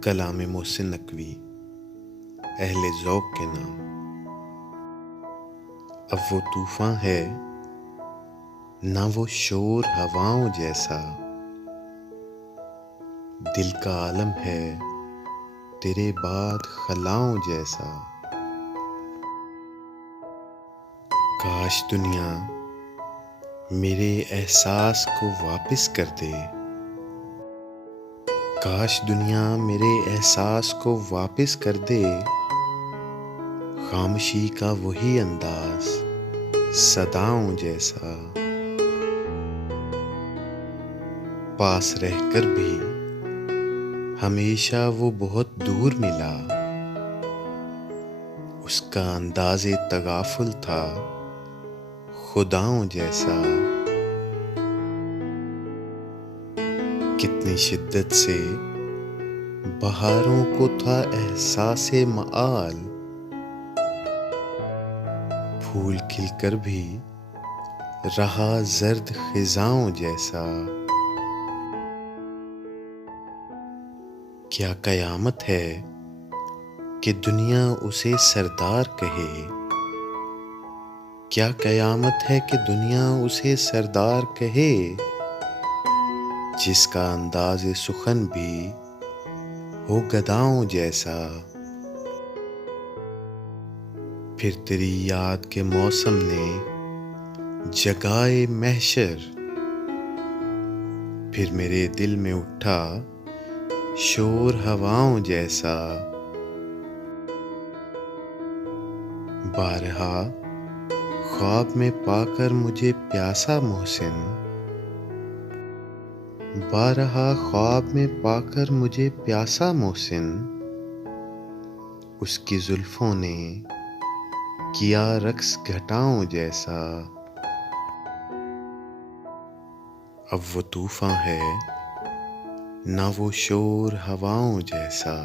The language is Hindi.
कलाम मोहसिन नकवी अहले ज़ौक़ के नाम। अब वो तूफ़ान है ना वो शोर हवाओं जैसा, दिल का आलम है तेरे बाद खलाओं जैसा। काश दुनिया मेरे एहसास को वापस कर दे, काश दुनिया मेरे एहसास को वापस कर दे। खामोशी का वही अंदाज सदाओं जैसा, पास रहकर भी हमेशा वो बहुत दूर मिला। उसका अंदाज़े तगाफुल था खुदाओं जैसा। कितनी शिद्दत से बहारों को था एहसासे मआल, फूल खिलकर भी रहा जर्द खिजाओं जैसा। क्या कयामत है कि दुनिया उसे सरदार कहे, क्या कयामत है कि दुनिया उसे सरदार कहे, जिसका अंदाज़े सुखन भी हो गदाओं जैसा। फिर तेरी याद के मौसम ने जगाए महशर, फिर मेरे दिल में उठा शोर हवाओं जैसा। बारहा ख्वाब में पाकर मुझे प्यासा मोहसिन, बारहा ख्वाब में पाकर मुझे प्यासा मोहसिन, उसकी जुल्फों ने किया रक्स घटाओं जैसा। अब वो तूफ़ान है ना वो शोर हवाओं जैसा।